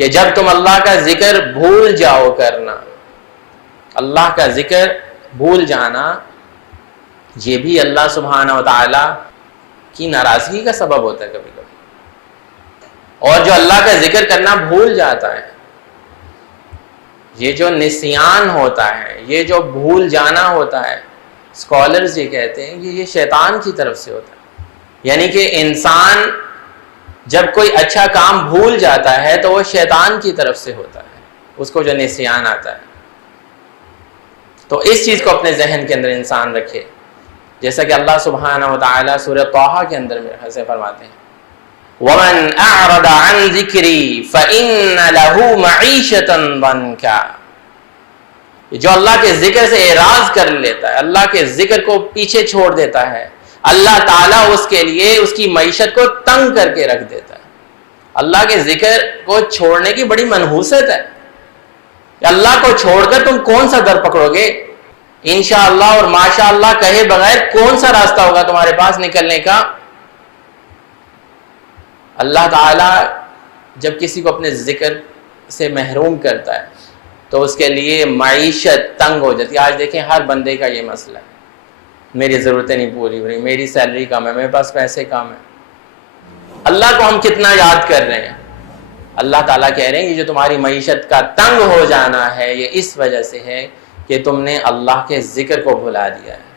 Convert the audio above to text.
کہ جب تم اللہ کا ذکر بھول جاؤ کرنا، اللہ کا ذکر بھول جانا یہ بھی اللہ سبحانہ و تعالی کی ناراضگی کا سبب ہوتا ہے کبھی کبھی۔ اور جو اللہ کا ذکر کرنا بھول جاتا ہے، یہ جو نسیان ہوتا ہے، یہ جو بھول جانا ہوتا ہے، اسکالرز یہ کہتے ہیں کہ یہ شیطان کی طرف سے ہوتا ہے۔ یعنی کہ انسان جب کوئی اچھا کام بھول جاتا ہے تو وہ شیطان کی طرف سے ہوتا ہے، اس کو جو نسیان آتا ہے۔ تو اس چیز کو اپنے ذہن کے اندر انسان رکھے، جیسا کہ اللہ سبحانہ و تعالیٰ سورہ طٰہٰ کے اندر میں فرماتے ہیں وَمَنْ أَعْرَضَ عَنْ ذِكْرِي فَإِنَّ لَهُ مَعِيشَةً ضَنْكًا، جو اللہ کے ذکر سے اعراض کر لیتا ہے، اللہ کے ذکر کو پیچھے چھوڑ دیتا ہے، اللہ تعالیٰ اس کے لیے اس کی معیشت کو تنگ کر کے رکھ دیتا ہے۔ اللہ کے ذکر کو چھوڑنے کی بڑی منحوست ہے، اللہ کو چھوڑ کر تم کون سا در پکڑو گے؟ انشاءاللہ اور ماشاءاللہ کہے بغیر کون سا راستہ ہوگا تمہارے پاس نکلنے کا؟ اللہ تعالیٰ جب کسی کو اپنے ذکر سے محروم کرتا ہے تو اس کے لیے معیشت تنگ ہو جاتی ہے۔ آج دیکھیں ہر بندے کا یہ مسئلہ ہے، میری ضرورتیں نہیں پوری ہو رہی، میری سیلری کم ہے، میرے پاس پیسے کم ہیں۔ اللہ کو ہم کتنا یاد کر رہے ہیں؟ اللہ تعالیٰ کہہ رہے ہیں یہ جو تمہاری معیشت کا تنگ ہو جانا ہے یہ اس وجہ سے ہے کہ تم نے اللہ کے ذکر کو بھلا دیا ہے۔